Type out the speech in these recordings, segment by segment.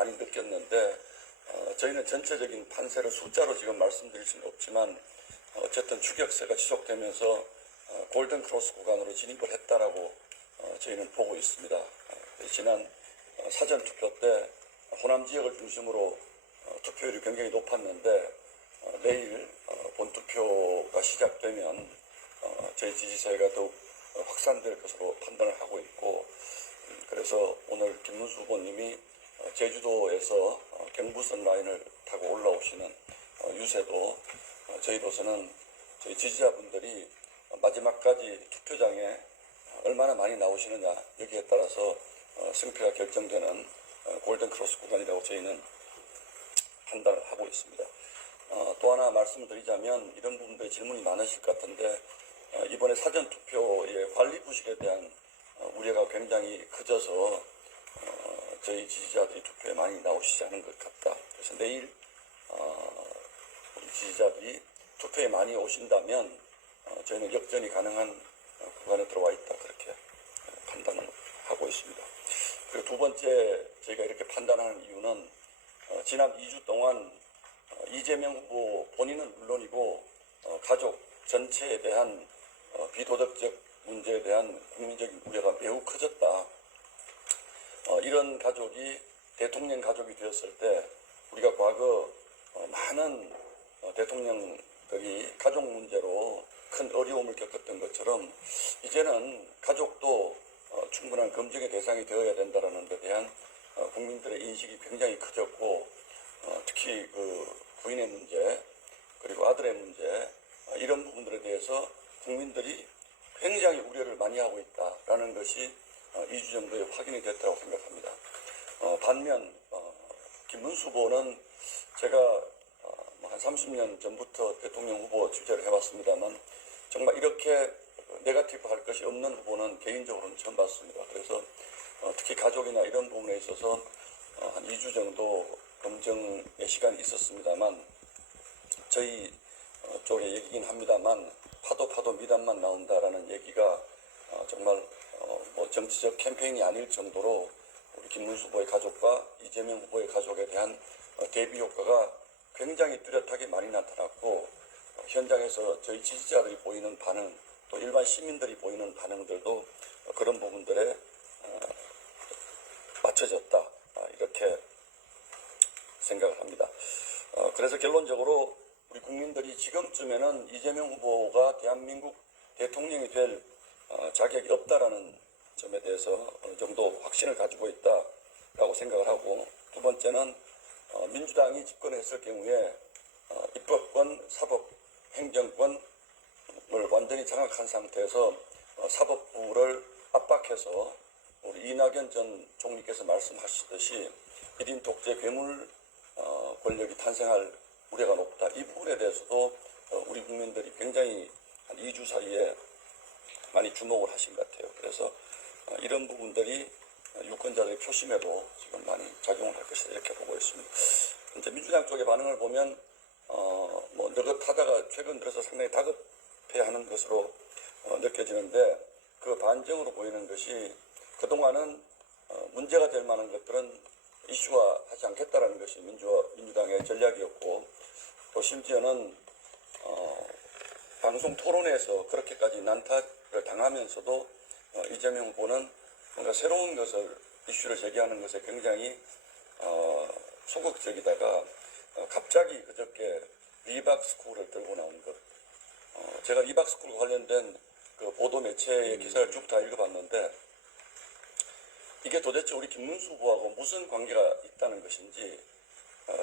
많이 느꼈는데 저희는 전체적인 판세를 숫자로 지금 말씀드릴 수는 없지만 어쨌든 추격세가 지속되면서 골든 크로스 구간으로 진입을 했다라고 저희는 보고 있습니다. 지난 사전 투표 때 호남 지역을 중심으로 투표율이 굉장히 높았는데 내일 본투표가 시작되면 저희 지지세가 더욱 확산될 것으로 판단을 하고 있고, 그래서 오늘 김문수 후보님이 제주도에서 경부선 라인을 타고 올라오시는 유세도 저희로서는 저희 지지자분들이 마지막까지 투표장에 얼마나 많이 나오시느냐, 여기에 따라서 승패가 결정되는 골든 크로스 구간이라고 저희는 판단을 하고 있습니다. 또 하나 말씀드리자면 이런 부분들의 질문이 많으실 것 같은데 이번에 사전투표의 관리 부실에 대한 우려가 굉장히 커져서 저희 지지자들이 투표에 많이 나오시지 않은 것 같다. 그래서 내일 우리 지지자들이 투표에 많이 오신다면 저희는 역전이 가능한 구간에 들어와 있다, 그렇게 판단을 하고 있습니다. 그리고 두 번째 저희가 이렇게 판단하는 이유는 지난 2주 동안 이재명 후보 본인은 물론이고 가족 전체에 대한 비도덕적 문제에 대한 국민적인 우려가 매우 커졌다. 이런 가족이 대통령 가족이 되었을 때 우리가 과거 많은 대통령들이 가족 문제로 큰 어려움을 겪었던 것처럼 이제는 가족도 충분한 검증의 대상이 되어야 된다는 데 대한 국민들의 인식이 굉장히 커졌고, 특히 그 부인의 문제 그리고 아들의 문제, 이런 부분들에 대해서 국민들이 굉장히 우려를 많이 하고 있다라는 것이 2주 정도에 확인이 됐다고 생각합니다. 반면 김문수 후보는 제가 한 30년 전부터 대통령 후보 취재를 해봤습니다만 정말 이렇게 네거티브 할 것이 없는 후보는 개인적으로는 처음 봤습니다. 그래서 특히 가족이나 이런 부분에 있어서 한 2주 정도 검증의 시간이 있었습니다만 저희 쪽의 얘기긴 합니다만 파도 미담만 나온다라는 얘기가 정말 뭐 정치적 캠페인이 아닐 정도로 우리 김문수 후보의 가족과 이재명 후보의 가족에 대한 대비 효과가 굉장히 뚜렷하게 많이 나타났고, 현장에서 저희 지지자들이 보이는 반응, 또 일반 시민들이 보이는 반응들도 그런 부분들에 맞춰졌다, 이렇게 생각을 합니다. 그래서 결론적으로 우리 국민들이 지금쯤에는 이재명 후보가 대한민국 대통령이 될 자격이 없다라는 점에 대해서 어느 정도 확신을 가지고 있다라고 생각을 하고, 두 번째는 민주당이 집권했을 경우에 입법권, 사법, 행정권을 완전히 장악한 상태에서 사법부를 압박해서 우리 이낙연 전 총리께서 말씀하시듯이 1인 독재 괴물 권력이 탄생할 우려가 높다. 이 부분에 대해서도 우리 국민들이 굉장히 한 2주 사이에 많이 주목을 하신 것 같아요. 그래서 이런 부분들이 유권자들의 표심에도 지금 많이 작용을 할 것이다, 이렇게 보고 있습니다. 이제 민주당 쪽의 반응을 보면 뭐 느긋하다가 최근 들어서 상당히 다급해하는 것으로 느껴지는데, 그 반증으로 보이는 것이 그동안은 문제가 될 만한 것들은 이슈화하지 않겠다라는 것이 민주당의 전략이었고, 또 심지어는 방송 토론에서 그렇게까지 난타를 당하면서도 이재명 후보는 뭔가 새로운 것을 이슈를 제기하는 것에 굉장히 소극적이다가 갑자기 그저께 리박스쿨을 들고 나온 것, 제가 리박스쿨과 관련된 그 보도 매체의 기사를 쭉 다 읽어봤는데 이게 도대체 우리 김문수 후보하고 무슨 관계가 있다는 것인지,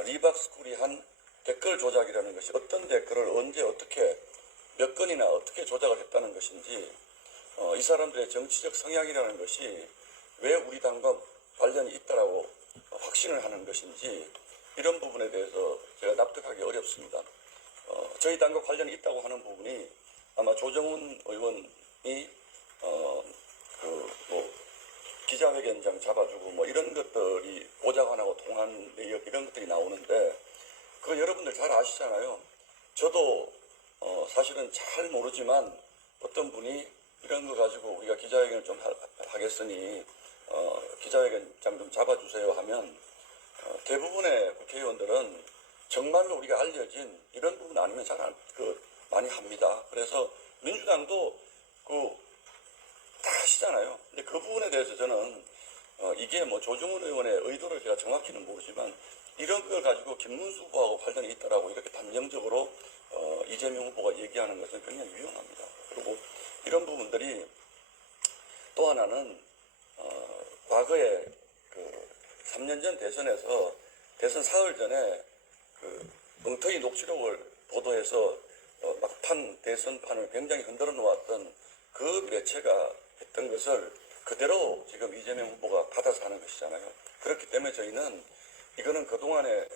리박스쿨이 한 댓글 조작이라는 것이 어떤 댓글을 언제 어떻게 몇 건이나 어떻게 조작을 했다는 것인지, 이 사람들의 정치적 성향이라는 것이 왜 우리 당과 관련이 있다라고 확신을 하는 것인지, 이런 부분에 대해서 제가 납득하기 어렵습니다. 저희 당과 관련이 있다고 하는 부분이 아마 조정훈 의원이 기자회견장 잡아주고 뭐 이런 것들이 보좌관하고 통한 내역, 이런 것들이 나오는데 그거 여러분들 잘 아시잖아요. 저도 사실은 잘 모르지만 어떤 분이 이런 거 가지고 우리가 기자회견을 좀 하겠으니 기자회견장 좀 잡아주세요 하면 대부분의 국회의원들은 정말로 우리가 알려진 이런 부분 아니면 잘 많이 합니다. 그래서 민주당도 다 하시잖아요. 근데 그 부분에 대해서 저는 이게 뭐 조중훈 의원의 의도를 제가 정확히는 모르지만 이런 걸 가지고 김문수 후보하고 관련이 있다라고 이렇게 단정적으로 이재명 후보가 얘기하는 것은 굉장히 위험합니다. 그리고 이런 부분들이 또 하나는 과거에 3년 전 대선에서 대선 사흘 전에 엉터리 녹취록을 보도해서 막판 대선판을 굉장히 흔들어 놓았던 그 매체가 했던 것을 그대로 지금 이재명 후보가 받아서 하는 것이잖아요. 그렇기 때문에 저희는 이거는 그동안에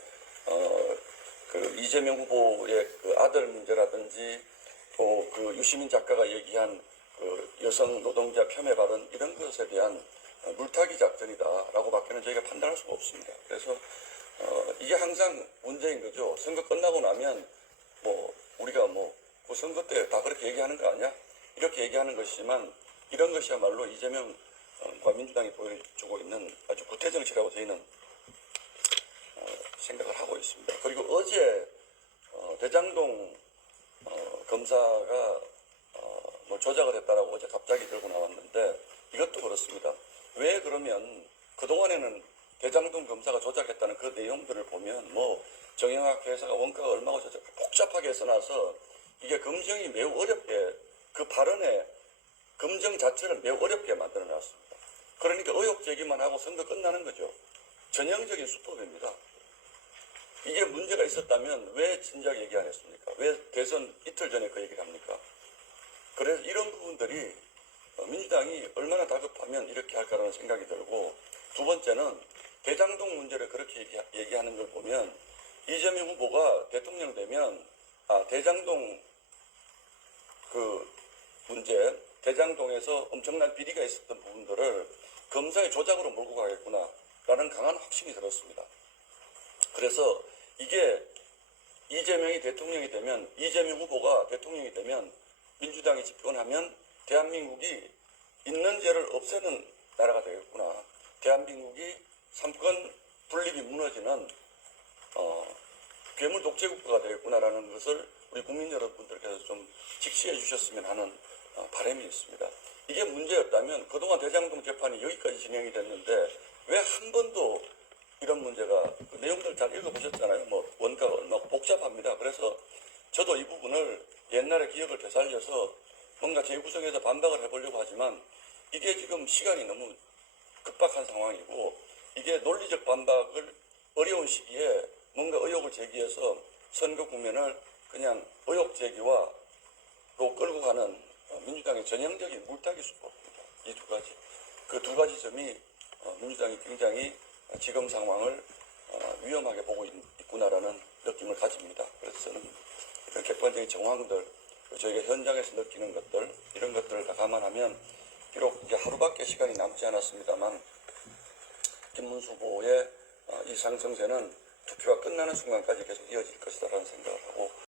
이재명 후보의 아들 문제라든지 또 유시민 작가가 얘기한 여성 노동자 폄훼 발언 이런 것에 대한 물타기 작전이다라고 밖에는 저희가 판단할 수가 없습니다. 그래서 이게 항상 문제인 거죠. 선거 끝나고 나면 우리가 그 선거 때 다 그렇게 얘기하는 거 아니야? 이렇게 얘기하는 것이지만 이런 것이야말로 이재명과 민주당이 보여주고 있는 아주 구태정치라고 저희는 생각을 하고 있습니다. 그리고 어제 대장동 검사가 조작을 했다라고 어제 갑자기 들고 나왔는데 이것도 그렇습니다. 왜 그러면 그동안에는 대장동 검사가 조작했다는 그 내용들을 보면 정영학 회사가 원가가 얼마고 복잡하게 써놔서 이게 검증이 매우 어렵게 그 발언의 검증 자체를 매우 어렵게 만들어 놨습니다. 그러니까 의혹 제기만 하고 선거 끝나는 거죠. 전형적인 수법입니다. 이게 문제가 있었다면 왜 진작 얘기 안 했습니까? 왜 대선 이틀 전에 그 얘기를 합니까? 그래서 이런 부분들이 민주당이 얼마나 다급하면 이렇게 할까라는 생각이 들고, 두 번째는 대장동 문제를 그렇게 얘기하는 걸 보면 이재명 후보가 대통령 되면 대장동 문제, 대장동에서 엄청난 비리가 있었던 부분들을 검사의 조작으로 몰고 가겠구나라는 강한 확신이 들었습니다. 그래서 이게 이재명이 대통령이 되면, 이재명 후보가 대통령이 되면 민주당이 집권하면 대한민국이 있는 죄를 없애는 나라가 되겠구나. 대한민국이 삼권 분립이 무너지는 괴물 독재국가가 되겠구나라는 것을 우리 국민 여러분들께서 좀 직시해 주셨으면 하는 바람이 있습니다. 이게 문제였다면 그동안 대장동 재판이 여기까지 진행이 됐는데 왜 한 번도 이런 문제가, 그 내용들 잘 읽어보셨잖아요. 원가가 얼마나 복잡합니다. 그래서 저도 이 부분을 옛날의 기억을 되살려서 뭔가 재구성해서 반박을 해보려고 하지만 이게 지금 시간이 너무 급박한 상황이고, 이게 논리적 반박을 어려운 시기에 뭔가 의혹을 제기해서 선거 국면을 그냥 의혹 제기와 로 끌고 가는 민주당의 전형적인 물타기 수법입니다. 이 두 가지. 그 두 가지 점이 민주당이 굉장히 지금 상황을 위험하게 보고 있구나라는 느낌을 가집니다. 그래서 저는 이런 객관적인 정황들, 저희가 현장에서 느끼는 것들, 이런 것들을 다 감안하면 비록 이제 하루밖에 시간이 남지 않았습니다만 김문수 후보의 이 상승세는 투표가 끝나는 순간까지 계속 이어질 것이다라는 생각을 하고